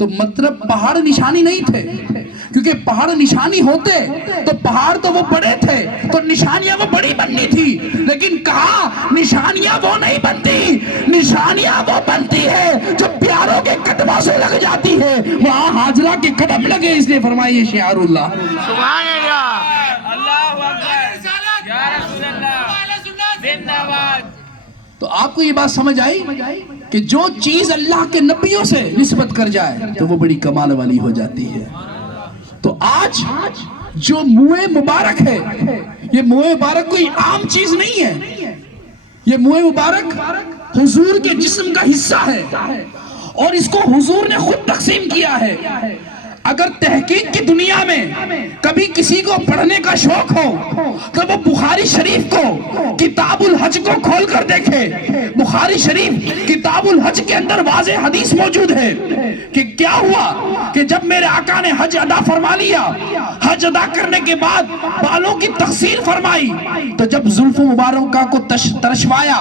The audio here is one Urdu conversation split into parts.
تو مطلب پہاڑ نشانی نہیں تھے، کیونکہ پہاڑ نشانی ہوتے تو پہاڑ تو وہ بڑے تھے تو نشانیاں وہ بڑی بننی تھی، لیکن کہا نشانیاں وہ نہیں بنتی، نشانیاں وہ بنتی ہے جو پیاروں کے قدموں سے لگ جاتی ہے، وہاں حاجرہ کے قدم لگے، اس لیے فرمائیے شعار اللہ سبحان اللہ، اللہ اکبر، یا رسول اللہ، زندہ باد۔ تو آپ کو یہ بات سمجھ آئی کہ جو چیز اللہ کے نبیوں سے نسبت کر جائے تو وہ بڑی کمال والی ہو جاتی ہے۔ تو آج جو منہ مبارک ہے، یہ منہ مبارک کوئی عام چیز نہیں ہے، یہ منہ مبارک حضور کے جسم کا حصہ ہے اور اس کو حضور نے خود تقسیم کیا ہے۔ اگر تحقیق کی دنیا میں کبھی کسی کو پڑھنے کا شوق ہو تو وہ بخاری شریف کو کتاب الحج کو کھول کر دیکھے۔ بخاری شریف کتاب الحج کے اندر واضح حدیث موجود ہے کہ کیا ہوا کہ جب میرے آقا نے حج ادا فرما لیا، حج ادا کرنے کے بعد بالوں کی تقصیر فرمائی، تو جب زلف مبارکہ کو ترشوایا،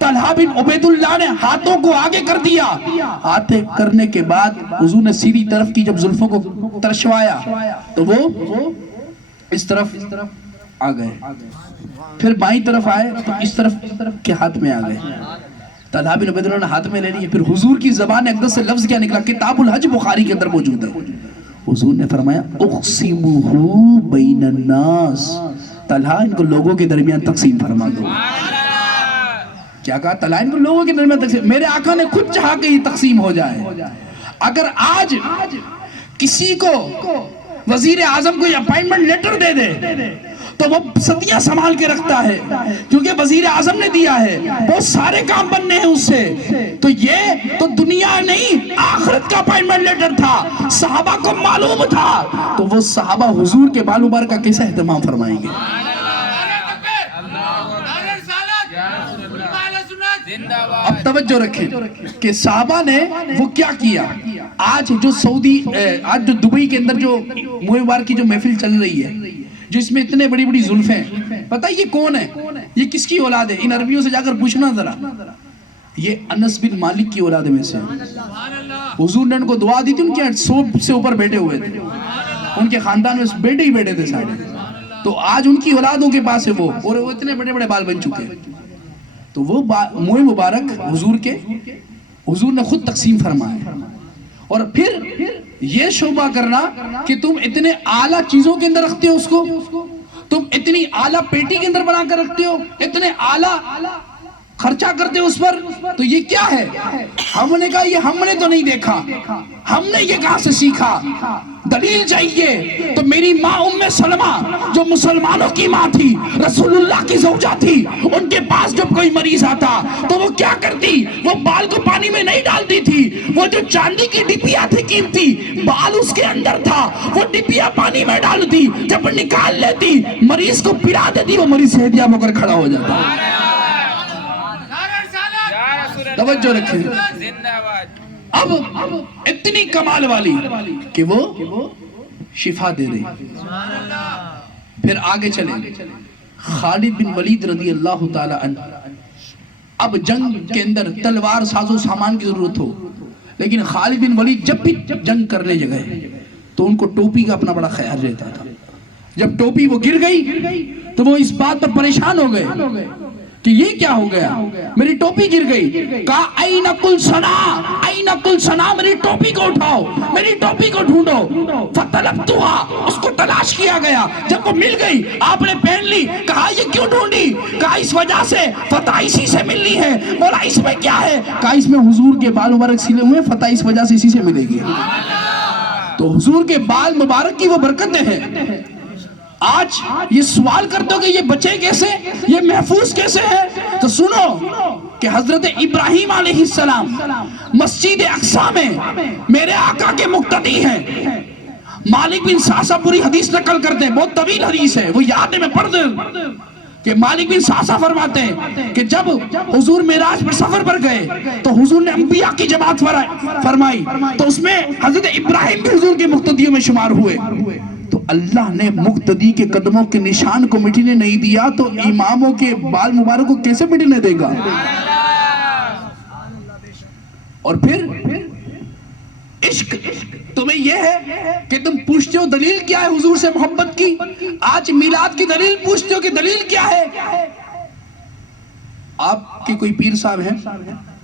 طلحہ بن عبید اللہ نے ہاتھوں کو آگے کر دیا، آتے کرنے کے بعد حضور نے سیدھی طرف کی جب زلفوں کو ترشوایا تو وہ اس طرف آ گئے، پھر بائیں طرف آئے تو اس طرف کے ہاتھ میں آ گئے۔ طلحہ بن عبید اللہ نے ہاتھ میں لے لیے، پھر حضور کی زبان اقدس سے لفظ کیا نکلا؟ کتاب الحج بخاری کے اندر موجود ہے۔ حضور نے فرمایا اقسمہ بین الناس، طلحہ ان کو لوگوں کے درمیان تقسیم فرما دو۔ کیا کہا؟ طلحہ ان کو لوگوں کے درمیان تقسیم۔ میرے آقا نے خود چاہا کہ یہ تقسیم ہو جائے۔ اگر آج کسی کو وزیر اعظم کو اپائنٹمنٹ لیٹر دے دے تو وہ صدیاں سنبھال کے رکھتا ہے، کیونکہ وزیر اعظم نے دیا ہے، بہت سارے کام بننے ہیں اس سے۔ تو یہ تو دنیا نہیں، آخرت کا اپائنٹمنٹ لیٹر تھا، صحابہ کو معلوم تھا، تو وہ صحابہ حضور کے بال مبارک کا کیسا اہتمام فرمائیں گے؟ اب توجہ رکھیں کہ صحابہ نے وہ کیا کیا۔ آج جو آج جو دبئی کے اندر جو منہ مبارک کی جو محفل چل رہی ہے، جو اس میں اتنے بڑی بڑی زلفیں، پتہ یہ کون ہے؟ یہ کس کی اولاد ہے؟ ان عربیوں سے جا کر پوچھنا ذرا، یہ انس بن مالک کی اولاد میں سے۔ حضور نے ان کو دعا دی تھی، ان کے 100 سے اوپر بیٹے ہوئے تھے، ان کے خاندان میں بیٹے ہی بیٹے تھے سارے، تو آج ان کی اولادوں کے پاس ہے وہ، اور وہ اتنے بڑے بڑے بال بن چکے ہیں۔ تو وہ منہ مبارک حضور نے خود تقسیم فرمایا، اور پھر یہ شعبہ کرنا کہ تم اتنے اعلیٰ چیزوں کے اندر رکھتے ہو اس کو، تم اتنی اعلیٰ پیٹی کے اندر بنا کر رکھتے ہو، اتنے اعلیٰ خرچہ کرتے ہو اس پر، تو یہ کیا ہے؟ ہم نے کہا یہ ہم نے تو نہیں دیکھا، ہم نے یہ کہاں سے سیکھا؟ دلیل چاہیے تو میری ماں ام سلمہ جو مسلمانوں کی ماں تھی، رسول اللہ کی زوجہ تھی، ان کے پاس جب کوئی مریض آتا تو وہ کیا کرتی؟ وہ بال کو پانی میں نہیں ڈالتی تھی، وہ جو چاندی کی ڈپیا تھی قیمتی، بال اس کے اندر تھا، وہ ڈپیا پانی میں ڈالتی، جب نکال لیتی مریض کو پلا دیتی، وہ مریض صحتیاب ہو کر کھڑا ہو جاتا۔ توجہ رکھیں، اب اتنی کمال والی کہ وہ شفا دے رہی۔ پھر آگے چلیں، خالد بن ولید رضی اللہ تعالی عنہ، اب جنگ کے اندر تلوار ساز و سامان کی ضرورت ہو، لیکن خالد بن ولید جب بھی جنگ کرنے گئے تو ان کو ٹوپی کا اپنا بڑا خیال رہتا تھا۔ جب ٹوپی وہ گر گئی تو وہ اس بات پر پریشان ہو گئے کہ یہ کیا ہو گیا، میری ٹوپی گر گئی۔ کہا این کل سنا، این کل سنا، میری ٹوپی کو اٹھاؤ، میری ٹوپی کو ڈھونڈو۔ فطلبتها، اس کو تلاش کیا گیا، جب وہ مل گئی آپ نے پہن لی۔ کہا یہ کیوں ڈھونڈی؟ کہا اس وجہ سے فتح اسی سے ملنی ہے۔ بولا اس میں کیا ہے؟ کہا اس میں حضور کے بال مبارک سلے ہوئے، فتح اس وجہ سے اسی سے ملے گی۔ تو حضور کے بال مبارک کی وہ برکتیں ہیں۔ آج یہ سوال کرتے ہو کہ یہ بچے کیسے، یہ محفوظ کیسے ہے؟ تو سنو کہ حضرت ابراہیم علیہ السلام مسجد اقصی میں میرے آقا کے مقتدی ہیں۔ مالک بن سعصہ پوری حدیث نقل کرتے ہیں، بہت طویل حدیث ہے، وہ یاد ہے میں پڑھ دوں کہ مالک بن سعصہ فرماتے ہیں کہ جب حضور معراج پر سفر پر گئے تو حضور نے انبیاء کی جماعت فرمائی، تو اس میں حضرت ابراہیم بھی حضور کے مقتدیوں میں شمار ہوئے۔ تو اللہ نے مقتدی کے قدموں کے نشان کو مٹنے نہیں دیا تو اماموں کے بال مبارک کو کیسے مٹنے دے گا؟ اور پھر اس عشق تمہیں یہ ہے کہ تم پوچھتے ہو دلیل کیا ہے حضور سے محبت کی. آج میلاد کی دلیل پوچھتے ہو کہ دلیل کیا ہے. آپ کے کوئی پیر صاحب ہیں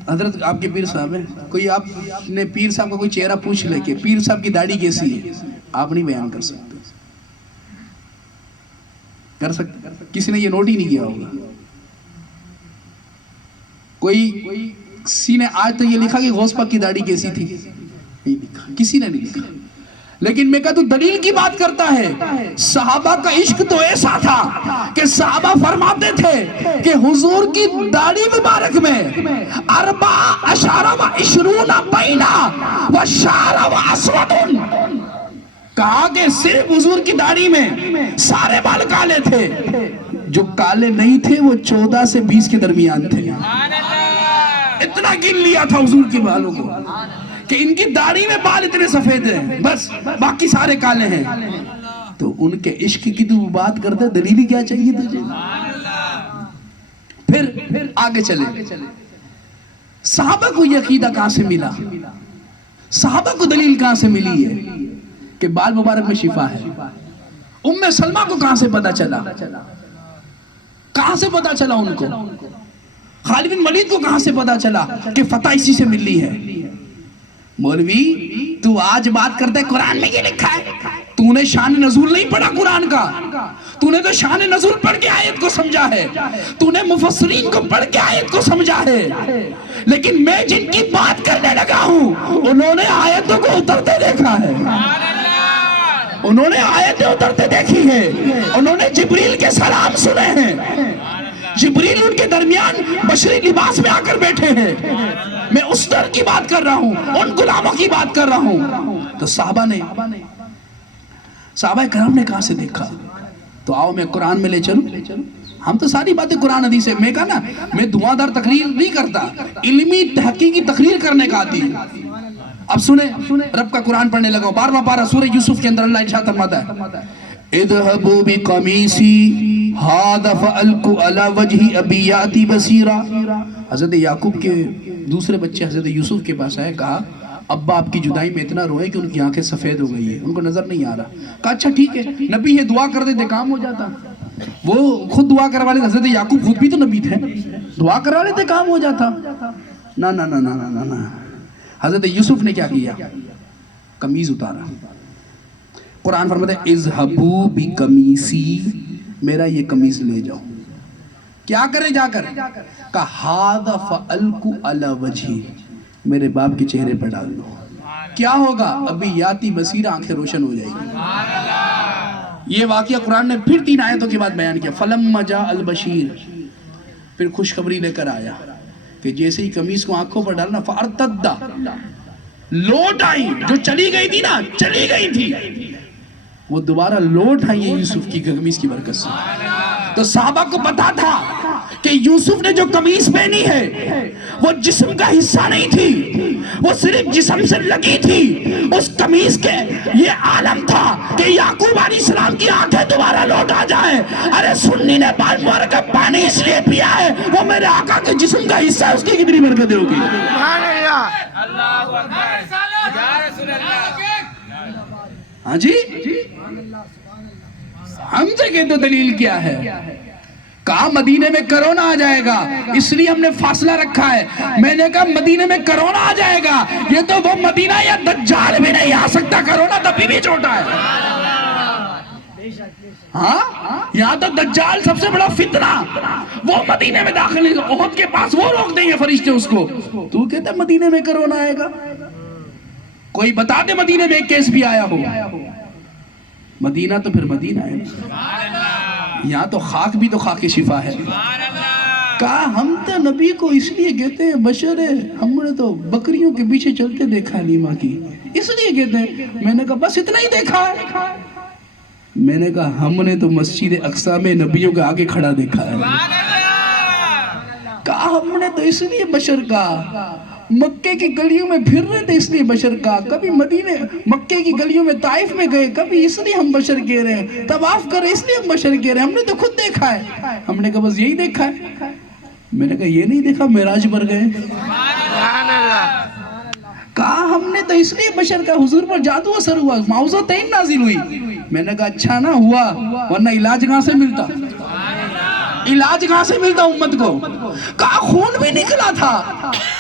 حضرت؟ آپ کے پیر صاحب ہیں کوئی؟ آپ نے پیر صاحب کا کوئی چہرہ پوچھ لے کہ پیر صاحب کی داڑھی کیسی ہے؟ آپ نہیں بیان کر سکتے. کر سکتے؟ کسی نے یہ نوٹ ہی نہیں کیا ہوگا. کوئی کسی نے آج تو یہ لکھا کہ غوث پاک کی داڑھی کیسی تھی؟ نہیں لکھا، کسی نے نہیں لکھا. لیکن میں کہا تو دلیل کی بات کرتا ہے. صحابہ کا عشق تو ایسا تھا کہ صحابہ فرماتے تھے کہ حضور کی داڑھی مبارک میں 24 بینا وشعر واسود، کہا کہ صرف حضور کی داڑھی میں سارے بال کالے تھے، جو کالے نہیں تھے وہ 14 سے 20 کے درمیان تھے. اتنا گن لیا تھا حضور کے بالوں کو کہ ان کی داڑھی میں بال اتنے سفید ہیں، بس باقی سارے کالے ہیں. تو ان کے عشق کی تو بات کرتے، دلیل کیا چاہیے تجھے؟ پھر آگے چلے. صحابہ کو یہ عقیدہ کہاں سے ملا؟ صحابہ کو دلیل کہاں سے ملی ہے کہ بال مبارک میں شفا ہے؟ ام سلمہ کو کہاں سے پتا چلا؟ کہاں سے پتا چلا ان کو؟ خالد بن ولید کو کہاں سے پتا چلا کہ فتح اسی سے ملی ہے؟ مولوی تو آج بات کرتا ہے قرآن میں یہ لکھا ہے. تو نے شان نزول نہیں پڑھا قرآن کا، تو نے تو شان نزول پڑھ کے آیت کو سمجھا ہے، تو نے مفسرین کو پڑھ کے آیت کو سمجھا ہے. لیکن میں جن کی بات کرنے لگا ہوں انہوں نے آیتوں کو اترتے دیکھا ہے، انہوں نے آیتیں اترتے دیکھی ہیں، انہوں نے جبریل کے سلام سنے ہیں، جبریل ان کے درمیان بشری لباس میں آ کر بیٹھے ہیں. میں اس در کی بات کر رہا ہوں، ان غلاموں کی بات کر رہا ہوں. تو صحابہ کرام نے کہاں سے دیکھا؟ تو آؤ میں قرآن میں لے چلوں. ہم تو ساری باتیں قرآن حدیث سے، میں کہا نا میں دعا دار تقریر نہیں کرتا، علمی تحقیقی تقریر کرنے کا آتی. اب سنیں رب کا قرآن پڑھنے لگا ہوں. 12واں پارہ سورہ یوسف کے اندر اللہ ارشاد فرماتا ہے اذهبوا بقمیصی ھذا فألقوا علی وجہ ابی یاتی بصیرا. حضرت یعقوب کے دوسرے بچے حضرت یوسف کے پاس آئے، کہا ابا آپ کی جدائی میں اتنا روئے کہ ان کی آنکھیں سفید ہو گئی ہے، ان کو نظر نہیں آ رہا. کہا اچھا ٹھیک ہے، نبی یہ دعا کر دیتے کام ہو جاتا. وہ خود دعا کروا لیتے، حضرت یعقوب خود بھی تو نبی تھے، دعا کروا لیتے کام ہو جاتا. نا نا نا نا نا نا. حضرت یوسف نے کیا کیا؟ قمیض اتارا. قرآن فرماتا ہے اذهبوا بقمیصی، میرا یہ قمیض لے جاؤ. کیا کریں جا کر؟ کہا ھذا فألقوا علی وجہی، میرے باپ کے چہرے پر ڈال دو. کیا ہوگا؟ ابھی یاتی بصیرہ، آنکھیں روشن ہو جائیں گی. یہ واقعہ قرآن نے پھر 3 آیتوں کے بعد بیان کیا. فلما جاء البشیر، پھر خوشخبری لے کر آیا کہ جیسے ہی قمیص کو آنکھوں پر ڈالنا فارتد، لوٹ آئی. جو چلی گئی تھی نا، چلی گئی تھی، وہ دوبارہ لوٹ آئی یوسف کی قمیص کی برکت سے. تو صحابہ کو پتا تھا کہ یوسف نے جو قمیص پہنی ہے وہ جسم کا حصہ نہیں تھی، وہ صرف جسم سے لگی تھی. اس قمیص کے یہ عالم تھا کہ یعقوب علیہ السلام کی آنکھیں دوبارہ لوٹ آ جائیں. ارے سنی نے بال مبارک کا پانی اس لیے پیا ہے، وہ میرے آقا کے جسم کا حصہ ہے، اس کی کتنی برکتیں ہوگی. ہاں جی، ہم سے کہتے دلیل کیا ہے؟ کہا مدینے میں کرونا آ جائے گا، اس لیے ہم نے فاصلہ رکھا ہے. میں نے کہا مدینے میں کرونا آ جائے گا، یہ تو وہ مدینہ یا دجال بھی نہیں آ سکتا، کرونا تبھی بھی چھوٹا ہے. ہاں یہاں تو دجال سب سے بڑا فتنہ، وہ مدینے میں داخل نہیں، احد کے پاس وہ روک دیں گے فرشتے اس کو. تو کہتا ہے مدینے میں کرونا آئے گا؟ کوئی بتا دے مدینے میں ایک کیس بھی آیا ہو. مدینہ تو پھر مدینہ ہے، یہاں تو خاک بھی تو خاک شفا ہے. کہا ہم تو نبی کو اس لیے کہتے ہیں بشر ہے، ہم نے تو بکریوں کے پیچھے چلتے دیکھا حلیمہ کی، اس لیے کہتے ہیں. میں نے کہا بس اتنا ہی دیکھا ہے؟ میں نے کہا ہم نے تو مسجد اقصی میں نبیوں کے آگے کھڑا دیکھا ہے. کہا ہم نے تو اس لیے بشر کہا، مکے کی گلیوں میں پھر رہے تھے اس لیے بشر کہا، کبھی مدینے مکے کی گلیوں میں طائف میں گئے، کبھی اس لیے ہم بشر کہہ رہے ہیں، طواف کرے اس لیے ہم بشر کہہ رہے ہیں، ہم نے تو خود دیکھا ہے. ہم نے کہا بس یہی دیکھا ہے. میں نے کہا یہ نہیں دیکھا معراج پر گئے؟ کہا کہا ہم نے تو اس لیے بشر کا حضور پر جادو اثر ہوا، معوذتین نازل ہوئی۔ میں نے کہا اچھا نہ ہوا، ورنہ علاج کہاں سے ملتا، علاج کہاں سے ملتا امت کو؟ کہا خون بھی نکلا تھا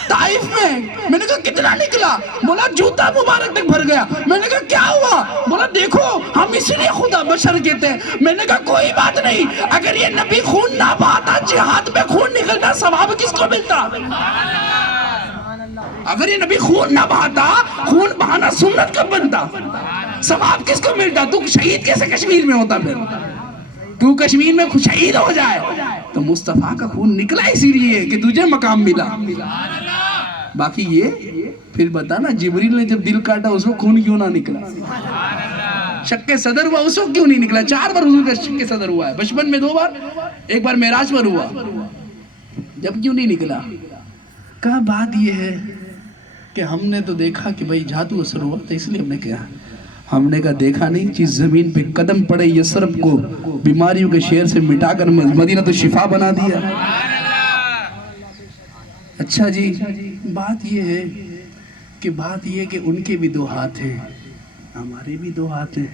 طائف میں۔ میں نے کہا کتنا نکلا؟ بولا جوتا مبارک تک بھر گیا۔ میں نے کہا کیا ہوا؟ بولا دیکھو ہم اس لیے خدا بشر کہتے ہیں۔ میں نے کہا کوئی بات نہیں، اگر یہ نبی خون نہ بہاتا، جہاد میں خون نکلتا، ثواب کس کو ملتا؟ اگر یہ نبی خون نہ بہاتا، خون بہانا سنت کب بنتا؟ ثواب کس کو ملتا؟ تو شہید کیسے کشمیر میں ہوتا؟ پھر تو کشمیر میں شہید ہو جائے تو مصطفیٰ کا خون نکلا اسی لیے کہ تجھے مقام ملا۔ باقی یہ پھر بتا نا، جبریل نے جب دل کاٹا اس وقت خون کیوں نہ نکلا؟ شق صدر ہوا اس وقت کیوں نہیں نکلا؟ 4 بار حضور کا شق صدر ہوا ہے، بچپن میں 2 بار، 1 بار معراج پر ہوا، جب کیوں نہیں نکلا؟ کہا بات یہ ہے کہ ہم نے تو دیکھا کہ بھائی جادو اثر ہوا تو اس لیے ہم نے کہا۔ ہم نے کہا دیکھا نہیں، چیز زمین پہ قدم پڑے یسرب کو بیماریوں کے شہر سے مٹا کر مدینہ تو شفا بنا دیا۔ اچھا جی، بات یہ ہے کہ ان کے بھی 2 ہاتھ ہیں، ہمارے بھی 2 ہاتھ ہیں،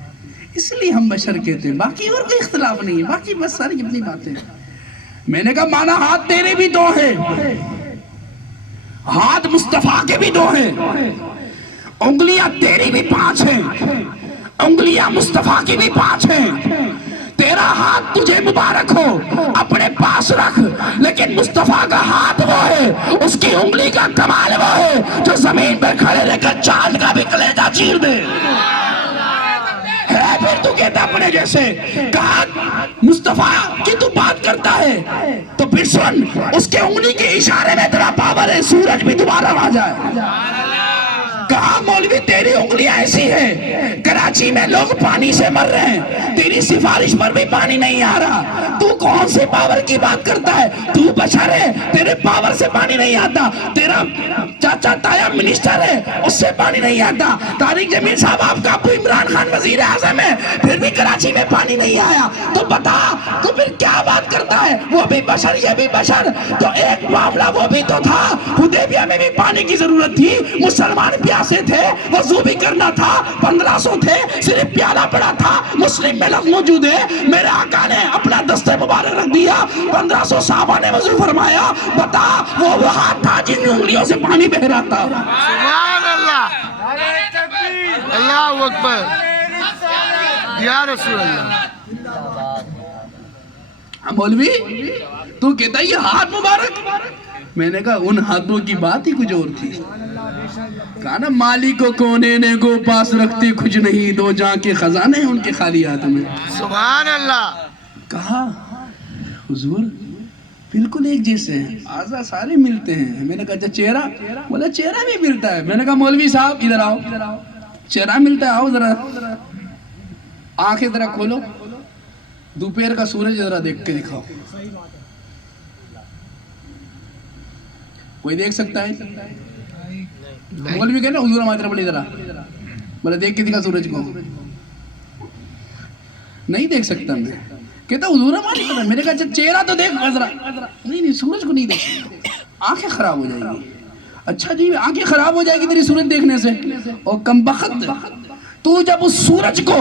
اس لیے ہم بشر کہتے ہیں، باقی اور کوئی اختلاف نہیں ہے، باقی بس ساری اپنی باتیں۔ میں نے کہا مانا ہاتھ تیرے بھی 2 ہیں، ہاتھ مصطفیٰ کے بھی 2 ہیں، انگلیاں تیری بھی 5 ہیں، انگلیاں مصطفیٰ کی بھی 5 ہیں۔ تیرا ہاتھ تجھے مبارک ہو اپنے پاس رکھ، لیکن مصطفیٰ کا ہاتھ وہ ہے، اس کی انگلی کا کمال وہ ہے جو زمین پر کھڑے رہ کر چاند کا بھی کلیجہ چیر دے۔ ہے پھر تو کہتا اپنے جیسے، کہا مصطفیٰ کی تو بات کرتا ہے تو پھر سن، اس کے انگلی کے اشارے میں تیرا پاور ہے، سورج بھی دوبارہ آ جائے۔ کہا مولوی تیری انگلیاں ایسی ہیں، کراچی میں لوگ پانی سے مر رہے ہیں، تیری سفارش پر بھی پانی نہیں آ رہا، تو کون سے پاور کی بات کرتا ہے؟ تو بشر ہے، تیرے پاور سے پانی نہیں آتا، تیرا چاچا تایا منسٹر ہے، اس سے پانی نہیں آتا، طارق جمیل صاحب آپ کا ابو عمران خان وزیر اعظم ہے، پھر بھی کراچی میں پانی نہیں آیا، تو بتا تو پھر کیا بات کرتا ہے؟ وہ بھی بشر یہ بھی بشر۔ تو ایک معاملہ وہ بھی تو تھا، حدیبیہ میں بھی پانی کی ضرورت تھی، مسلمان پیاسے تھے، وضو بھی کرنا تھا، 1500 تھے، صرف پیالہ پڑا تھا، مسلم میں لفظ موجود ہے، میرے آقا نے اپنا دستے مبارک رکھ دیا، 1500 صحابہ نے وضو فرمایا۔ بتا وہ ہاتھ تھا جن انگلیوں سے پانی بہ رہا تھا۔ سبحان اللہ، اللہ اکبر، یا رسول اللہ۔ مولوی تو کہتا ہے یہ ہاتھ مبارک؟ میں نے کہا ان ہاتھوں کی بات ہی کچھ اور تھی۔ کہا نا مالک کو کونے نے کو پاس رکھتے کچھ نہیں، 2 جہاں کے خزانے ہیں ان کے خالی ہاتھ میں۔ سبحان اللہ۔ کہا حضور بالکل ایک جیسے ہیں، اعضاء سارے ملتے ہیں۔ میں نے کہا اچھا چہرہ؟ بولا چہرہ بھی ملتا ہے۔ میں نے کہا مولوی صاحب ادھر آؤ، چہرہ ملتا ہے، آؤ ذرا آنکھیں ذرا کھولو، دوپہر کا سورج ذرا دیکھ کے دکھاؤ، کوئی دیکھ سکتا ہے؟ مولوی کہنا حضور ہماری طرف ذرا، بولا دیکھ کے دکھا سورج کو، نہیں دیکھ سکتا میں۔ کہتا حضور ہماری طرف۔ میں نے کہا اچھا چہرہ تو دیکھ ذرا، نہیں سورج کو نہیں دیکھ سکتا، آنکھیں خراب ہو جائیں گی۔ اچھا جی آنکھیں خراب ہو جائے گی تیری سورج دیکھنے سے؟ اور کمبخت تو جب اس سورج کو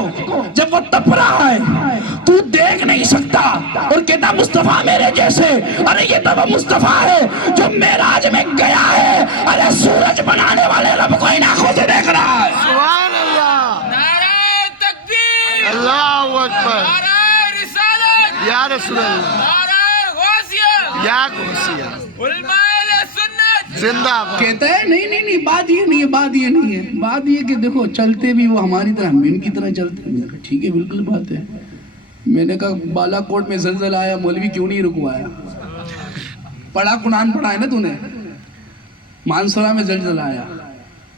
جب وہ تپ رہا ہے تو دیکھ نہیں سکتا اور کہتا مصطفیٰ میرے جیسے، ارے یہ تو وہ مصطفیٰ ہے جو معراج میں گیا ہے، ارے سورج بنانے والے رب کو ان آنکھوں سے دیکھ رہا ہے۔ سبحان اللہ، نعرہ تکبیر، اللہ اکبر، نعرہ رسالت، یا رسول اللہ، نعرہ غوثیہ، یا غوثیہ، علماء اہل سنت زندہ باد۔ کہتا ہے نہیں بات یہ نہیں ہے، بات یہ نہیں ہے، بات یہ کہ دیکھو چلتے بھی وہ ہماری طرح، ہم بھی ان کی طرح چلتے ہیں۔ میں نے کہا ٹھیک ہے بالکل بات ہے۔ میں نے کہا بالا کوٹ میں زلزلہ آیا، مولوی کیوں نہیں رکوایا؟ پڑھا قرآن پڑھا ہے نا تو نے؟ مانسورہ میں زلزلہ آیا،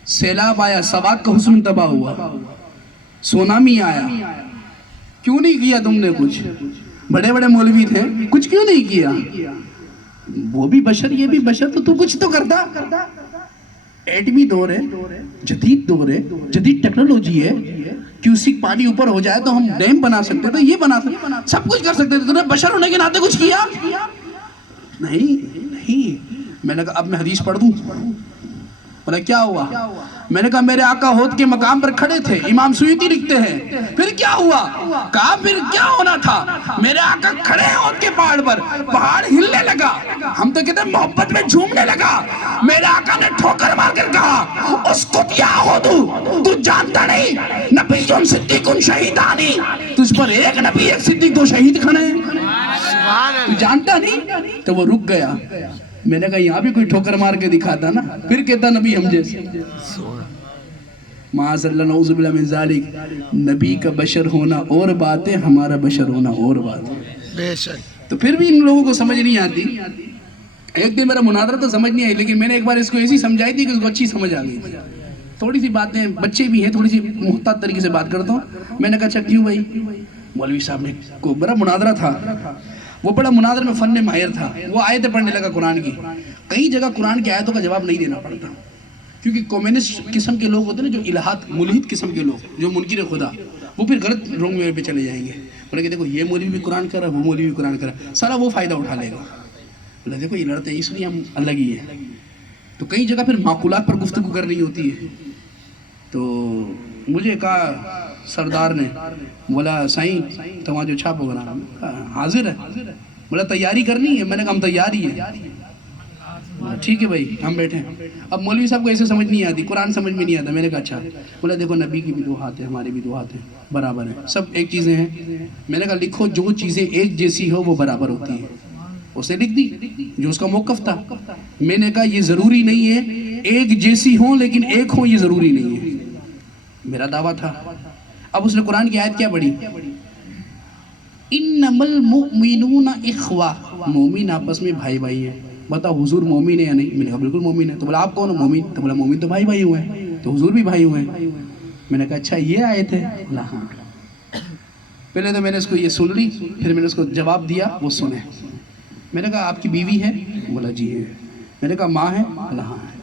سیلاب آیا، سوات کا حسن تباہ ہوا، سونامی آیا، کیوں نہیں کیا تم نے کچھ؟ بڑے بڑے مولوی تھے، کچھ کیوں نہیں کیا؟ وہ بھی بشر یہ بھی بشر، تو کچھ تو کرتا۔ ایٹمی دور ہے، جدید دور ہے، جدید ٹیکنالوجی ہے، کیوسک پانی اوپر ہو جائے تو ہم ڈیم بنا سکتے تھے، یہ بنا سکتے، سب کچھ کر سکتے تھے، تو نے بشر ہونے کے ناطے کچھ کیا؟ نہیں۔ میں نے کہا اب میں حدیث پڑھ دوں؟ بولا کیا ہوا؟ میں نے کہا میرے آقا ہود کے مقام پر کھڑے تھے، امام سیوطی لکھتے ہیں پھر کیا ہوا؟ کہا پھر کیا ہونا تھا؟ میرے آقا کھڑے ہیں ہود کے پہاڑ پر، پہاڑ ہلنے لگا، ہم تو کہتے ہیں محبت میں جھومنے لگا، میرے آقا نے ٹھوکر مار کر کہا اسکت یا ہودو، تو جانتا نہیں نبی صدیق شہیدانی، تجھ پر ایک نبی ایک صدیق دو شہید کھڑے ہیں، تو جانتا نہیں؟ تو وہ رک گیا۔ میں نے کہا یہاں بھی کوئی ٹھوکر مار کے دکھاتا نا، پھر کہتا نبی ہم جیسے، معاذ اللہ نعوذ باللہ من ذالک، نبی کا بشر ہونا اور بات ہے، ہمارا بشر ہونا اور بات ہے۔ بے شک تو پھر بھی ان لوگوں کو سمجھ نہیں آتی۔ ایک دن میرا مناظرہ تو سمجھ نہیں آئی، لیکن میں نے ایک بار اس کو ایسی سمجھائی تھی کہ اس کو اچھی سمجھ آ گئی تھی۔ تھوڑی سی باتیں، بچے بھی ہیں، تھوڑی سی محتاط طریقے سے بات کرتا ہوں۔ میں نے کہا اچھا کیوں بھائی؟ مولوی صاحب نے کو بڑا مناظرہ تھا، وہ بڑا مناظرہ میں فن ماہر تھا، وہ آیتیں پڑھنے لگا قرآن کی، کئی جگہ قرآن کی آیتوں کا جواب نہیں دینا پڑتا، کیونکہ کمیونسٹ قسم کے لوگ ہوتے ہیں نا، جو الہات ملحد قسم کے لوگ، جو منکر خدا، وہ پھر غلط رونگ وے پہ چلے جائیں گے، بولے کہ دیکھو یہ مولوی بھی قرآن کر رہا ہے، وہ مولوی بھی قرآن کر رہا ہے، سارا وہ فائدہ اٹھا لے گا، بولے دیکھو یہ لڑتے ہیں اس لیے ہم الگ ہی ہیں۔ تو کئی جگہ پھر معقولات پر گفتگو کرنی ہوتی ہے۔ تو مجھے کہا سردار نے، بولا سائیں تمہاں جو چھا پروگرام حاضر ہے؟ بولا تیاری کرنی ہے؟ میں نے کہا ہم تیاری ہیں۔ ٹھیک ہے بھائی ہم بیٹھے ہیں۔ اب مولوی صاحب کو ایسے سمجھ نہیں آتی، قرآن سمجھ میں نہیں آتا۔ میں نے کہا اچھا، بولا دیکھو نبی کی بھی دو ہاتھ ہیں، ہمارے بھی دو ہاتھ ہیں، برابر ہیں، سب ایک چیزیں ہیں۔ میں نے کہا لکھو جو چیزیں ایک جیسی ہو وہ برابر ہوتی ہیں، اسے لکھ دی جو اس کا موقف تھا۔ میں نے کہا یہ ضروری نہیں ہے ایک جیسی ہوں لیکن ایک ہوں، یہ ضروری نہیں ہے، میرا دعویٰ تھا۔ اب اس نے قرآن کی آیت کیا پڑھی؟ انما المؤمنون اخوہ، مومن آپس میں بھائی بھائی ہیں۔ بتا حضور مومن ہے یا نہیں؟ میں نے کہا بالکل مومن ہے۔ تو بولا آپ کون ہو؟ مومن۔ تو بولا مومن تو بھائی بھائی ہوئے ہیں، تو حضور بھی بھائی ہوئے ہیں۔ میں نے کہا اچھا یہ آیت ہے؟ بولا ہاں۔ پہلے تو میں نے اس کو یہ سن لی، پھر میں نے اس کو جواب دیا، وہ سنے۔ میں نے کہا آپ کی بیوی ہے؟ بولا جی ہے۔ میں نے کہا ماں ہے؟ بولا ہاں ہے۔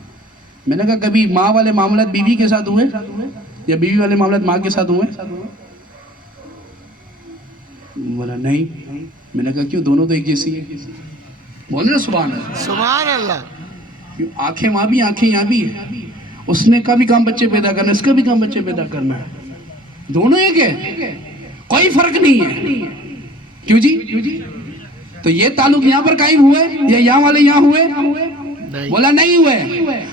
میں نے کہا کبھی ماں والے معاملات بیوی کے ساتھ ہوئے یا بیوی والے معاملات ماں کے ساتھ ہوئے؟ بولا نہیں۔ میں نے کہا کیوں؟ دونوں تو ایک جیسی ہیں۔ بولے نا سبحان اللہ، سبحان اللہ۔ آنکھیں وہاں بھی آنکھیں یہاں بھی ہیں، اس نے کا بھی کام بچے پیدا کرنا ہے، اس کا بھی کام بچے پیدا کرنا ہے، دونوں ایک ہے، کوئی فرق نہیں ہے۔ کیوں جی؟ تو یہ تعلق یہاں پر قائم ہوئے یا یہاں والے یہاں ہوئے؟ بولا نہیں ہوئے۔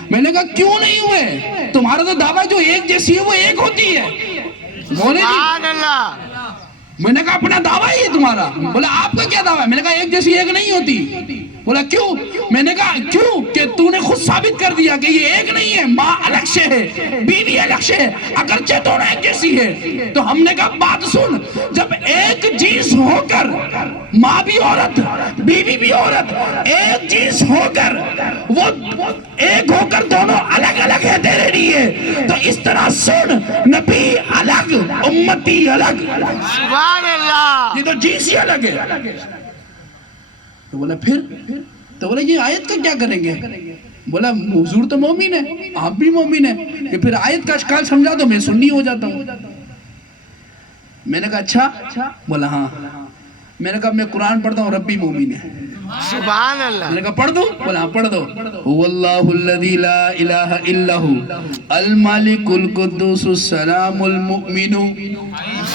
میں نے کہا کیوں نہیں ہوئے؟ تمہارا تو دعویٰ جو ایک جیسی ہے وہ ایک ہوتی ہے۔ بولے سبحان اللہ۔ میں نے کہا اپنا دعویٰ ہی ہے تمہارا۔ بولا آپ کا کیا دعویٰ ہے؟ میں نے کہا ایک جیسی ایک نہیں ہوتی۔ بولا کیوں؟ میں نے کہا کیوں کہ تو نے خود ثابت کر دیا کہ یہ ایک نہیں ہے، ماں الگ سے ہے، بیوی الگ سے ہے، اگرچہ دونوں ایک جیسی ہے۔ تو ہم نے کہا بات سن، جب ایک جنس ہو کر ماں بھی عورت بیوی بھی عورت ایک جنس ہو کر وہ ایک ہو کر دونوں الگ الگ ہے تیرے لیے، تو اس طرح سن نبی الگ امتی الگ، سبحان اللہ۔ یہ تو جنس ہی الگ ہے۔ تو بولا پھر؟ تو بولا یہ آیت کا کیا کریں گے؟ بولا حضور تو مومن ہے، آپ بھی مومن ہیں، کہ پھر آیت کا اشکال سمجھا دو، میں سنی ہو جاتا ہوں۔ میں نے کہا اچھا؟ بولا ہاں۔ میں نے کہا میں قرآن پڑھتا ہوں، رب بھی مومن ہے۔ سبحان اللہ۔ میں نے کہا پڑھ دو؟ بولا ہاں پڑھ دو۔ واللہ الذی لا الہ الا ہو الملک القدوس السلام المؤمن۔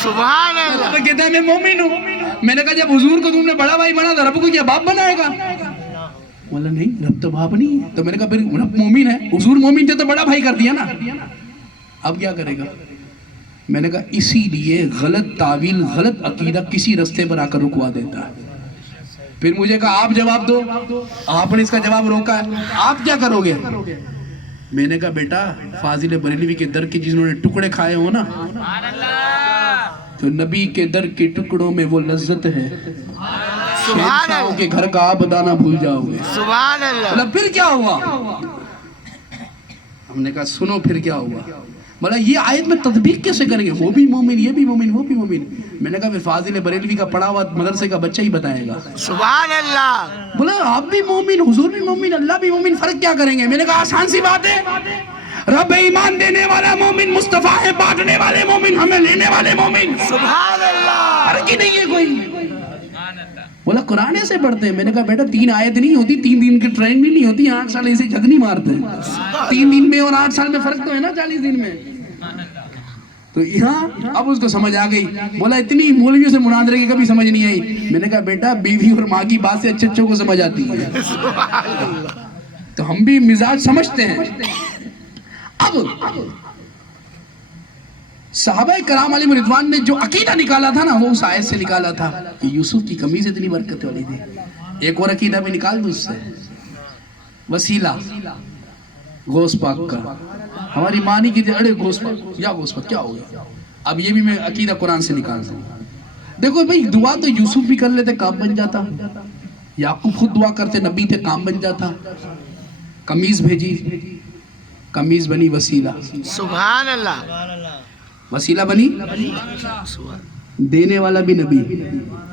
سبحان اللہ۔ تو کہتا ہے میں مومن ہوں۔ میں نے کہا جب حضور کو تم نے بڑا بھائی بنا تو رب کو کیا باپ بنائے گا؟ بولا نہیں رب تو باپ نہیں ہے۔ تو میں نے کہا پھر رب مومن ہے، حضور مومن تھے تو بڑا بھائی کر دیا نا، اب کیا کرے گا؟ میں نے کہا اسی لیے غلط تعویل غلط عقیدہ کسی رستے پر آ کر رکوا دیتا ہے۔ پھر مجھے کہا آپ جواب دو، آپ نے اس کا جواب روکا ہے، آپ کیا کرو گے؟ میں نے کہا بیٹا فاضل بریلوی کے در کے جنہوں نے ٹکڑے کھائے ہو نا، تو نبی کے در کے ٹکڑوں میں وہ لذت ہے، سبحان اللہ۔ کے گھر کا آپ دانا بھول جاؤ گے۔ سبحان اللہ۔ بولا پھر کیا ہوا؟ ہم نے کہا سنو پھر کیا ہوا۔ بولا یہ آیت میں تطبیق کیسے کریں گے؟ وہ بھی مومن، یہ بھی مومن، وہ بھی مومن۔ میں نے کہا پھر فاضل بریلوی کا پڑھا ہوا مدرسے کا بچہ ہی بتائے گا۔ سبحان اللہ۔ بولا آپ بھی مومن، حضور بھی مومن، اللہ بھی مومن، فرق کیا کریں گے؟ میں نے کہا آسان سی بات ہے، رب ایمان دینے والا مومن، مصطفیٰ ہے بانٹنے والے مومن، ہمیں لینے والے مومن، سبحان اللہ۔ فرق ہی نہیں ہے کوئی۔ بولا قرآن ایسے پڑھتے ہیں. میں نے کہا بیٹا 3 آیت نہیں ہوتی, 3 دن کی ٹریننگ بھی نہیں ہوتی, 8 سال ایسے جھگ نہیں مارتے ہیں. 3 دن میں اور 8 سال میں فرق تو ہے نا 40 دن میں. تو یہاں اب اس کو سمجھ آ گئی. بولا اتنی مولویوں سے مناظرے کی کبھی سمجھ نہیں آئی. میں نے کہا بیٹا بیوی اور ماں کی بات سے اچھوں کو سمجھ آتی ہے. تو ہم بھی مزاج سمجھتے ہیں. اب صحابہ کرام علیہ رضوان نے جو عقیدہ نکالا تھا نا, وہ اس آیت سے نکالا تھا کہ یوسف کی قمیض اتنی برکت والی تھی. ایک اور عقیدہ بھی نکال دوں اس سے, وسیلہ غوث پاک کا. ہماری ماں نہیں کہتی اڑے غوث پاک یا غوث پاک کیا ہو گیا. اب یہ بھی میں عقیدہ قرآن سے نکال دوں. دیکھو بھائی دعا تو یوسف بھی کر لیتے, کام بن جاتا. یعقوب خود دعا کرتے, نبی تھے, کام بن جاتا. قمیض بھیجی, قمیض بنی وسیلہ. سبحان اللہ. وسیلہ بنی, دینے والا بھی نبی,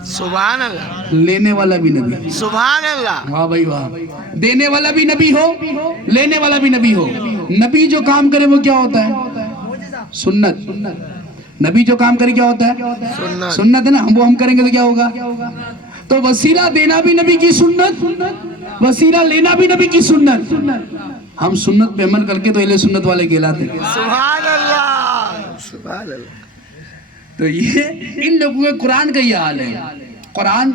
سبحان اللہ. لینے والا بھی نبی. سبحان اللہ. واہ بھائی واہ. دینے والا بھی نبی ہو, لینے والا بھی نبی ہو. نبی جو کام کرے وہ کیا ہوتا ہے؟ سنت. نبی جو کام کرے کیا ہوتا ہے؟ سنت ہے نا. ہم کریں گے تو کیا ہوگا؟ تو وسیلہ دینا بھی نبی کی سنت, وسیلہ لینا بھی نبی کی سنت. ہم سنت پہ عمل کر کے تو اہل سنت والے کہلاتے ہیں. سبحان اللہ. سبحان اللہ. تو یہ ان لوگوں کے قرآن کا یہ حال ہے. قرآن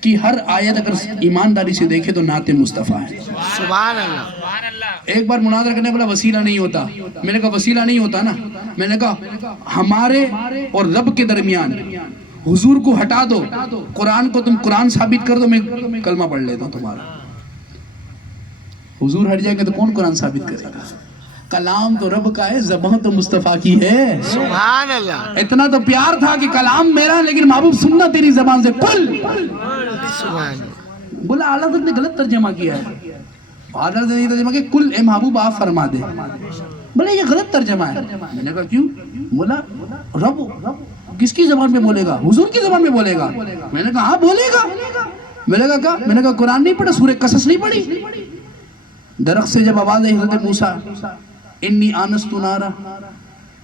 کی ہر آیت اگر ایمانداری سے دیکھے تو نعت مصطفیٰ ہے. سبحان اللہ. ایک بار مناظرہ کرنے والا وسیلہ نہیں ہوتا. میں نے کہا وسیلہ نہیں ہوتا نا. میں نے کہا ہمارے اور رب کے درمیان حضور کو ہٹا دو, قرآن کو تم قرآن ثابت کر دو, میں کلمہ پڑھ لیتا ہوں تمہارا. حضور ہٹ جائے گا تو کون قرآن ثابت کرے گا؟ کلام تو رب کا ہے, زبان تو مصطفیٰ کی ہے. سبحان اللہ. اتنا تو پیار تھا کہ کلام میرا لیکن محبوب سننا تیری زبان سے. کل سبحان اللہ. بولا اعلیٰ حضرت نے غلط ترجمہ کیا ہے. اعلیٰ حضرت نے ترجمہ کیا کل اے محبوب آپ فرما دے. بولا یہ غلط ترجمہ ہے. میں نے کہا کیوں؟ بولا رب کس کی زبان میں بولے گا؟ حضور کی زبان میں بولے گا. میں نے کہا ہاں بولے گا. میں نے کہا قرآن نہیں پڑھا, سورہ قصص نہیں پڑھی؟ درخت سے جب آواز آئی حضرت موسیٰ انی آنست نارا,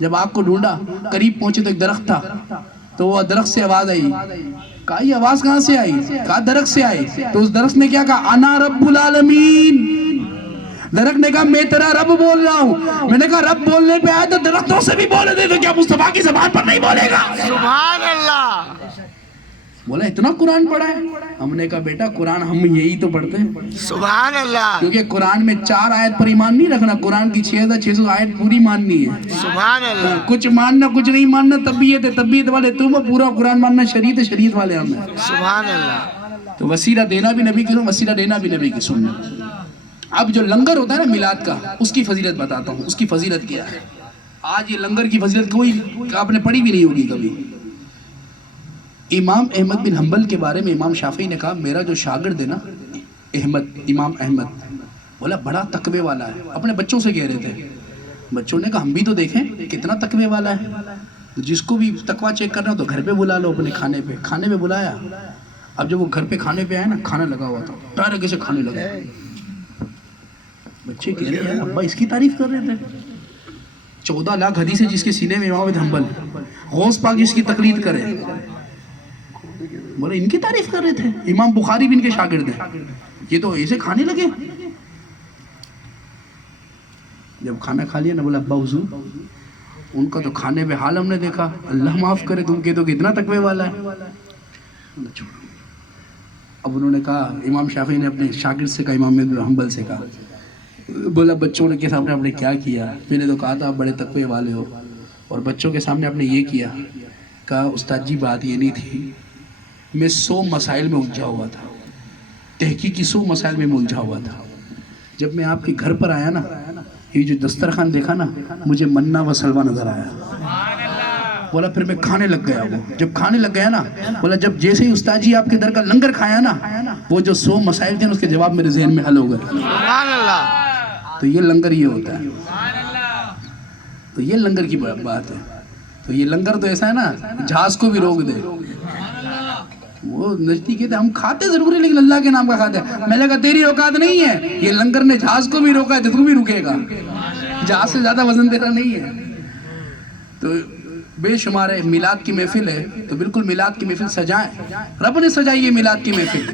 جب آگ کو ڈھونڈا قریب پہنچے تو ایک درخت تھا, تو وہ درخت سے آواز آئی. کہا یہ آواز کہاں سے آئی؟ کہا درخت سے آئی. تو اس درخت نے کیا کہا؟ انا رب العالمین. درخت نے کہا میں تیرا رب بول رہا ہوں. میں نے کہا رب بولنے پہ آیا تو درختوں سے بھی بولے دے, تو کیا مصطفیٰ کی زبان پر نہیں بولے گا؟ سبحان اللہ. بولا اتنا قرآن پڑھا ہے؟ ہم نے کہا بیٹا قرآن ہم یہی تو پڑھتے ہیں. سبحان اللہ. کیونکہ قرآن میں 4 آیت پر ایمان نہیں رکھنا, قرآن کی 6600 آیت پوری ماننی ہے. سبحان اللہ. کچھ ماننا کچھ نہیں ماننا, طبیعت ہے طبیعت والے تم, پورا قرآن ماننا شریعت ہے شریعت والے ہم ہیں. سبحان اللہ. تو وسیلہ دینا بھی نبی کی سنت, وسیلہ دینا بھی نبی کی سنت. اب جو لنگر ہوتا ہے نا میلاد کا, اس کی فضیلت بتاتا ہوں. اس کی فضیلت کیا ہے؟ آج یہ لنگر کی فضیلت کوئی آپ نے پڑھی بھی نہیں ہوگی کبھی. امام احمد بن حنبل کے بارے میں امام شافعی نے کہا میرا جو شاگرد ہے نا احمد, امام احمد, بولا بڑا تقوی والا ہے. اپنے بچوں سے کہہ رہے تھے. بچوں نے کہا ہم بھی تو دیکھیں کتنا تقوی والا ہے. جس کو بھی تقوی چیک کرنا ہو تو گھر پہ بلا لو اپنے کھانے پہ. کھانے پہ بلایا. اب جب وہ گھر پہ کھانے پہ آیا نا, کھانا لگا ہوا تھا, ڈائریکٹ سے کھانے لگا. بچے کہہ رہے ہیں ابا اس کی تعریف کر رہے تھے. 14 لاکھ حدیث ہے جس کے سینے میں امام حنبل, غوث پاک جس کی تقلید کرے. بولے ان کی تعریف کر رہے تھے. امام بخاری بھی ان کے شاگرد ہیں. یہ تو ایسے کھانے لگے. جب کھانا کھا لیا نا, بولا ابا حضور ان کا تو کھانے پہ حال ہم نے دیکھا, اللہ معاف کرے تم کہتے ہو کہ اتنا تقوی والا ہے. اب انہوں نے کہا, امام شافعی نے اپنے شاگرد سے کہا, امام حنبل سے کہا, بولا بچوں کے سامنے آپ نے کیا کیا؟ میں نے تو کہا تھا آپ بڑے تقوی والے ہو, اور بچوں کے سامنے آپ نے یہ کیا. کہا استاد جی بات یہ نہیں تھی, میں 100 مسائل میں الجھا ہوا تھا, تحقیقی 100 مسائل میں الجھا ہوا تھا. جب میں آپ کے گھر پر آیا نا, یہ جو دسترخوان دیکھا نا, مجھے منا و سلوہ نظر آیا. بولا پھر میں کھانے لگ گیا. وہ جب کھانے لگ گیا نا, بولا جب جیسے ہی استاد جی آپ کے در کا لنگر کھایا نا, وہ جو 100 مسائل تھے اس کے جواب میرے ذہن میں حل ہو گئے. سبحان اللہ. تو یہ لنگر یہ ہوتا ہے. تو یہ لنگر کی بات ہے. تو یہ لنگر تو ایسا ہے نا جہاز کو بھی روک دے. وہ نزدیک کہتے ہم کھاتے ضرور ہے لیکن اللہ کے نام کا کھاتے ہیں. میں نے کہا تیری اوقات نہیں ہے, یہ لنگر نے جہاز کو بھی روکا ہے تو بھی رکے گا. جہاز سے زیادہ وزن تیرا نہیں ہے. تو بے شمار ہے میلاد کی محفل ہے تو بالکل میلاد کی محفل سجائیں. رب نے سجائی ہے میلاد کی محفل.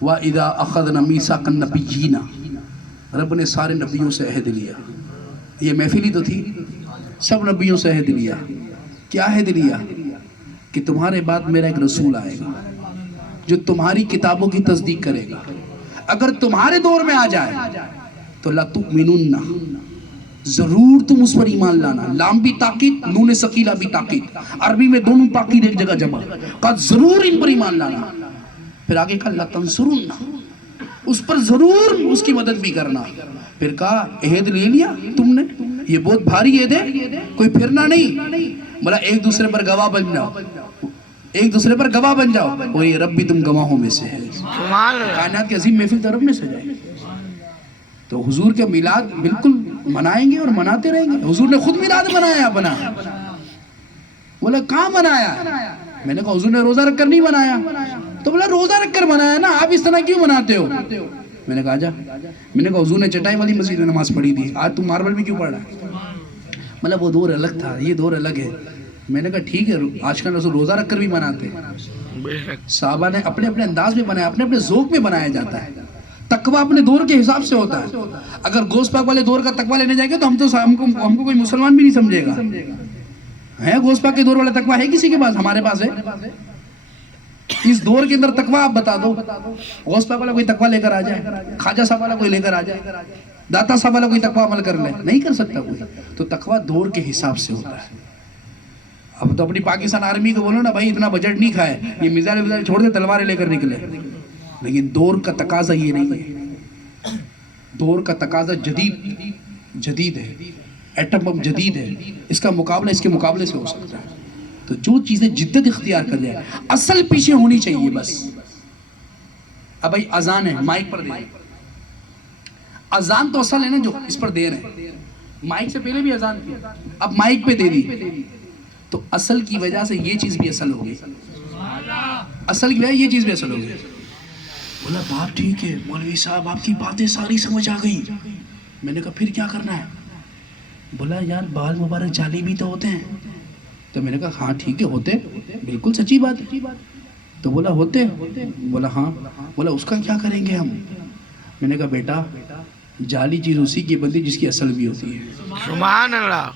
وَإِذَا أَخَذْنَا مِيثَاقَ النَّبِيِّينَ رب نے سارے نبیوں سے عہد لیا. یہ محفل ہی تو تھی, سب نبیوں سے عہد لیا. کیا عہد لیا؟ کہ تمہارے بعد میرا ایک رسول آئے گا جو تمہاری کتابوں کی تصدیق کرے گا. اگر تمہارے دور میں آ جائے تو لَتُؤْمِنُنَّ ضرور تم اس پر ایمان لانا. لام بھی تاکید, نون ثقیلہ بھی تاکید, عربی میں دونوں تاکید ایک جگہ جمع. کہا ضرور ان پر ایمان لانا. پھر آگے کہا لَتَنْصُرُنَّ اس پر ضرور اس کی مدد بھی کرنا. پھر کہا عہد لے لیا تم نے, یہ بہت بھاری عہد ہے, کوئی پھرنا نہیں. بولا ایک دوسرے پر گواہ بن جاؤ, ایک دوسرے پر گواہ بن جاؤ. اور یہ رب بھی تم گواہوں میں سے ہے. کائنات کے عظیم محفل تو رب نے سجائی. تو حضور کے میلاد بالکل منائیں گے اور مناتے رہیں گے. حضور نے خود میلاد منایا اپنا. بولا کہاں منایا؟ میں نے کہا حضور نے روزہ رکھ کر نہیں منایا. تو بولا روزہ رکھ کر منایا نا, آپ اس طرح کیوں مناتے ہو؟ میں نے کہا جا. میں نے کہا حضور نے چٹائی والی مسجد میں نماز پڑھی تھی, آج تم ماربل میں کیوں پڑھ رہا ہے؟ مطلب وہ دور الگ تھا, یہ دور الگ ہے. میں نے کہا ٹھیک ہے, آج کل رسول روزہ رکھ کر بھی مناتے. صحابہ نے اپنے اپنے انداز میں بنایا, اپنے اپنے ذوق میں بنایا جاتا ہے. تقویٰ اپنے دور کے حساب سے ہوتا ہے. اگر گوشت پاک والے دور کا تقویٰ لینے جائیں گے تو ہم کو کوئی مسلمان بھی نہیں سمجھے گا. ہے گوشت پاک کے دور والا تقویٰ ہے کسی کے پاس؟ ہمارے پاس ہے. اس دور کے اندر تقویٰ آپ بتا دو. غوث پاک والا کوئی تقویٰ لے کر آ جائے, خواجہ صاحب والا کوئی لے کر آ جائے, داتا صاحب والا کوئی تقویٰ عمل کر لے, نہیں کر سکتا کوئی. تو تقویٰ دور کے حساب سے ہوتا ہے. اب تو اپنی پاکستان آرمی کو بولو نا بھائی اتنا بجٹ نہیں کھائے, یہ میزائل چھوڑ دے تلواریں لے کر نکلے. لیکن دور کا تقاضا یہ نہیں ہے. دور کا تقاضا جدید ہے, ایٹم بم جدید ہے. اس کا مقابلہ اس کے مقابلے سے ہو سکتا ہے. تو جو چیزیں جدت اختیار کر جائے, اصل پیچھے ہونی چاہیے بس. اب بھائی اذان ہے, مائک پر دے. اذان تو اصل ہے نا جو اس پر دے رہے ہیں. مائک سے پہلے بھی اذان تھی, اب مائک پہ دے دی. تو اصل کی وجہ سے یہ چیز بھی اصل ہو گئی. اصل کی وجہ یہ چیز بھی اصل ہو گئی. بولا بات ٹھیک ہے مولوی صاحب, آپ کی باتیں ساری سمجھ آ گئی. میں نے کہا پھر کیا کرنا ہے؟ بولا یار بال مبارک جعلی بھی تو ہوتے ہیں. تو میں نے کہا ہاں ٹھیک ہے ہوتے, بالکل سچی بات ہے. تو بولا ہوتے؟ بولا ہاں. بولا اس کا کیا کریں گے ہم؟ میں نے کہا بیٹا جعلی چیز اسی کی بنتی جس کی اصل بھی ہوتی ہے. سبحان اللہ.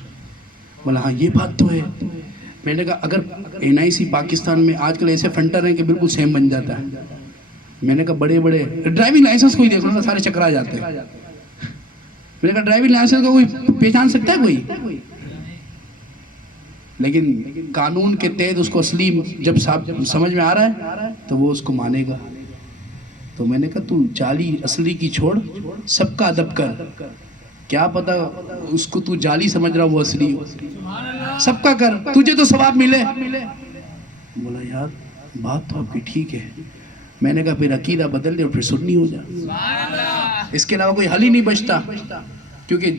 بولا ہاں یہ بات تو ہے. میں نے کہا اگر NIC پاکستان میں آج کل ایسے فنٹر ہیں کہ بالکل سیم بن جاتا ہے. میں نے کہا بڑے بڑے ڈرائیونگ لائسنس کوئی دیکھ لو سارے چکرا جاتے ہیں. میں نے کہا ڈرائیونگ لائسنس کو کوئی پہچان سکتا ہے کوئی؟ لیکن قانون کے تحت اس کو اصلی جب سمجھ میں آ رہا ہے تو وہ اس کو مانے گا. تو میں نے کہا تو جعلی اصلی کی چھوڑ, سب کا ادب کر. کیا پتا اس کو تو جعلی سمجھ رہا وہ اصلی ہو. سب کا کر, تجھے تو ثواب ملے. بولا یار بات تو آپ کی ٹھیک ہے. میں نے کہا پھر عقیدہ بدل دے اور پھر سنی ہو جا. اس کے علاوہ کوئی حل ہی نہیں بچتا. کیونکہ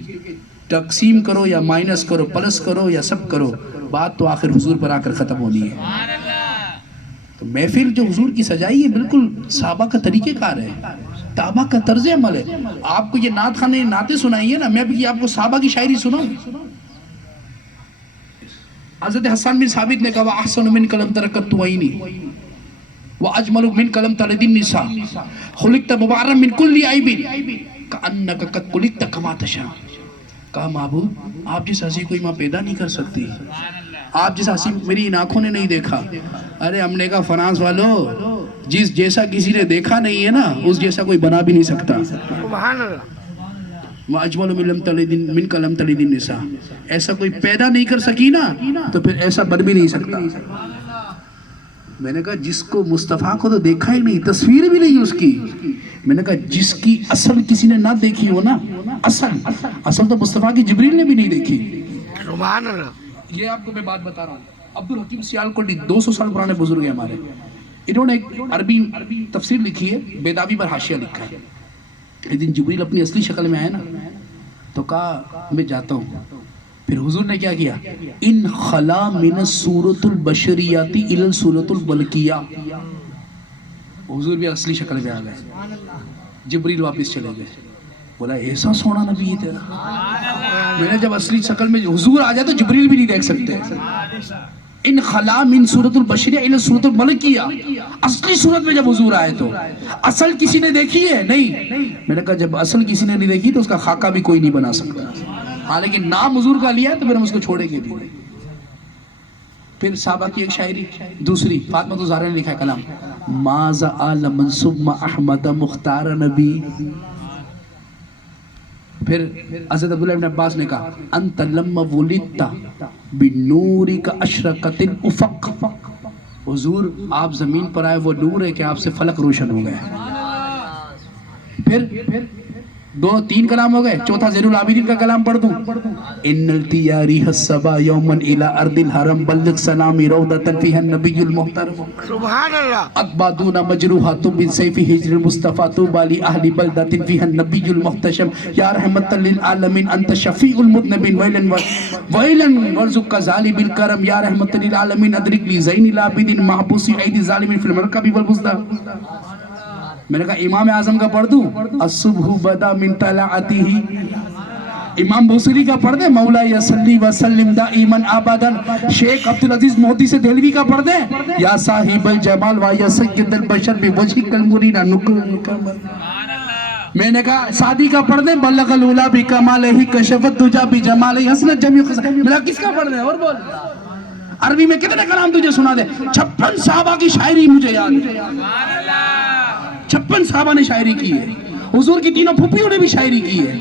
تقسیم کرو یا مائنس کرو, پلس کرو یا سب کرو, بات تو آخر حضور پر آ کر ختم ہونی ہے. تو محفل جو حضور کی سجائی ہے بالکل صحابہ کا طریقہ کار ہے, تابع کا طرز عمل ہے. آپ کو یہ نعت خانے نعتیں سنائی ہے نا, میں بھی آپ کو صحابہ کی شاعری سناؤں. حضرت حسان بن ثابت نے کہا وَأَحْسَنُ مِنْ كَ لَمْ تَرَكَتْ تُوَيْنِي وَأَجْمَلُ مِنْ كَ لَمْ تَلِدِ النِّسَاء خُلِقْتَ مُبَارًا مِنْ كُلِّ عَيْبٍ كَأَنَّكَ قَدْ خُلِقْتَ كَمَا تَشَاءُ. کہا معبود آپ جس ہنسی کوئی ماں پیدا نہیں کر سکتی, آپ جس ہنسی میری ان آنکھوں نے نہیں دیکھا. ارے ہم نے کہا فرانس والو جس جیسا کسی نے دیکھا نہیں ہے نا اس جیسا کوئی بنا بھی نہیں سکتا. سبحان اللہ. وَأَجْمَلُ مِنْ كَ لَمْ تَلِدِ النِّسَاء, ایسا کوئی پیدا نہیں کر سکی نا تو پھر ایسا بن بھی نہیں سکتا. میں نے کہا جس کو مصطفیٰ کو تو دیکھا ہی نہیں, تصویر بھی نہیں اس کی. میں نے کہا جس کی اصل کسی نے نہ دیکھی ہو نا, اصل تو مصطفیٰ کی جبریل نے بھی نہیں دیکھی. سبحان اللہ. یہ آپ کو میں بات بتا رہا ہوں. عبدالحکیم سیالکوٹی 200 سال پرانے بزرگ ہیں ہمارے. انہوں نے ایک عربی تفسیر لکھی ہے, بیداوی پر حاشیہ لکھا ہے. ایک دن جبریل اپنی اصلی شکل میں آئے نا تو کہا میں جاتا ہوں. پھر حضور نے کیا کیا, ان خلا من الصورت البشریاتی الی الصورت الملکیہ. حضور بھی اصلی شکل میں آ گئے, جبریل واپس چلے گئے. بولا ایسا سونا نبی ہے تیرا؟ میں نے جب اصلی شکل میں حضور آ جائے تو جبریل بھی نہیں دیکھ سکتے. ان خلا من صورت البشریہ الى صورت الملکیہ، اصلی صورت میں جب حضور آئے تو اصل کسی نے دیکھی ہے نہیں. میں نے کہا جب اصل کسی نے نہیں دیکھی تو اس کا خاکہ بھی کوئی نہیں بنا سکتا. ہاں لیکن نام حضور کا لیا ہے تو پھر ہم اس کو چھوڑیں گے بھی. پھر صحابہ کی ایک شاعری دوسری، فاطمہ الزہرا نے لکھا ہے کلام، ماذا عالم ثم احمد مختار نبی. پھر حضرت عبداللہ ابن عباس نے کہا انت لما ولدت بنورک اشرقت الافق. حضور آپ زمین پر آئے وہ نور ہے کہ آپ سے فلک روشن ہو گئے. پھر دو تین کلام ہو گئے، چوتھا زین العابدین کا کلام پڑھ دوں. ان التیاری الصبا یوما الى ارض الحرم بلغ سلامی روضۃ فیہا النبی المحترم. سبحان اللہ. اقبادون مجروحات من سیف ہجر المصطفیٰ طوبی لأہل بلدۃ فیہا النبی المحتشم. یا رحمۃ للعالمین انت شفیع المذنبین ویلا وارزق ظالم الکرم. یا رحمۃ للعالمین ادرک لی زین العابدین محبوس عید الظالمین فی المرکب والبزدہ. میں نے کہا امام اعظم کا پڑھ دوں، الصبح بدا من طلعته. امام بوصیری کا پڑھ دیں، مولا صلی وسلم دائما ابدا. شیخ عبدالعزیز محدث دہلوی کا پڑھ دیں، یا صاحب الجمال و یا سید البشر بوجهک المرین نکر. میں نے کہا سعدی کا پڑھ دیں، بلغ الاولی بکمالہ کشفت الدجی بجمالہ حسنت جمیع خصال. میں نے کہا کس کا پڑھ دیں اور بول. عربی میں کتنے کلام تجھے سنا دے. 56 صحابہ کی شاعری مجھے یاد ہے. 56 صحابہ نے شاعری کی ہے. حضور کی تینوں پھپھیوں نے بھی شاعری کی ہے.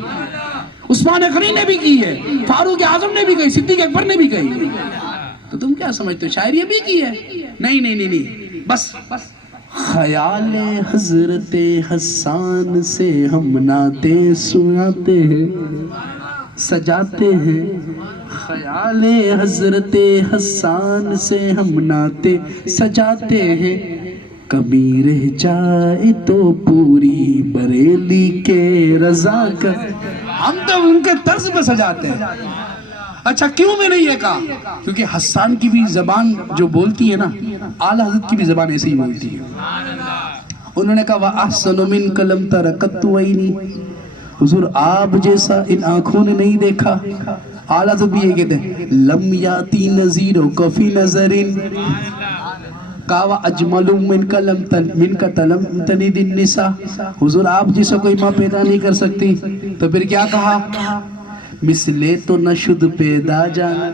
عثمان غنی نے بھی کی ہے، فاروق اعظم نے بھی کہی، صدیق اکبر نے بھی کہی. تو تم کیا سمجھتے ہو شاعری بھی کی ہے؟ نہیں. بس خیال حضرت حسان سے ہم نعتیں سناتے ہیں سجاتے ہیں. خیال حضرت حسان سے ہم نعتیں سجاتے ہیں. کبھی رہ جائے تو پوری بریلی کے رضا کا. ہم تو ان کے طرز پہ سجاتے ہیں. اچھا کیوں میں نے یہ کہا؟ کیونکہ حسان کی بھی زبان جو بولتی ہے نا، اعلیٰ حضرت کی بھی زبان ایسے ہی بولتی ہے. انہوں نے کہا وَأَحْسَنُ مِنْكَ لَمْ تَرَ قَطُّ عَيْنِي. حضور آپ جیسا ان آنکھوں نے نہیں دیکھا. اعلیٰ حضرت بھی یہ کہتے ہیں لَمْ يَأْتِ نَذِيرُكَ فِي نَظَرٍ. کہا اجمل منک تلم تلد النساء. حضور آپ جیسا کوئی ماں پیدا نہیں کر سکتی. تو پھر کیا کہا؟ مثلے تو نہ شد پیدا جانا.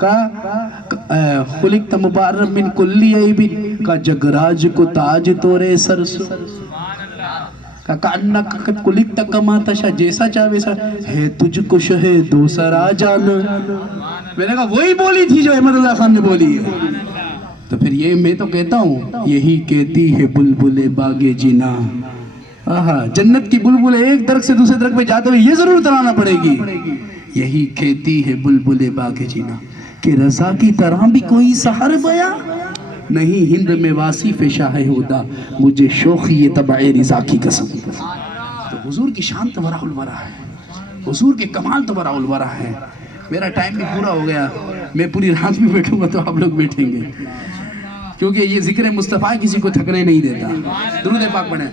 کہا خلقت مبارم من کلی عیب. کہا جگراج کو تاج تورے سر سو. کہا کانک خلقت کما تشا، جیسا چاہ ویسا ہے تجھ کو شہ دوسرا جانا. میں نے کہا وہی بولی تھی جو احمد اللہ خان نے بولی ہے. تو پھر یہ میں تو کہتا ہوں یہی کہتی ہے بلبل باغ جینا. جنت کی بلبل ایک درخت سے دوسرے درخت پہ جاتے ہوئے یہ ضرور ترانا پڑے گی. یہی کہتی ہے بلبل باغ جینا کہ رضا کی طرح بھی کوئی سحر بیا نہیں. ہند میں واصف شاہ ہدا مجھے شوخی طبع رضا کی قسم. تو حضور کی شان تبرع الورا ہے، حضور کے کمال تبرع الورا ہے. میرا ٹائم بھی پورا ہو گیا. میں پوری رات بھی بیٹھوں گا تو آپ لوگ بیٹھیں گے، کیونکہ یہ ذکر مصطفیٰ کسی کو تھکنے نہیں دیتا. درود پاک پڑھیں.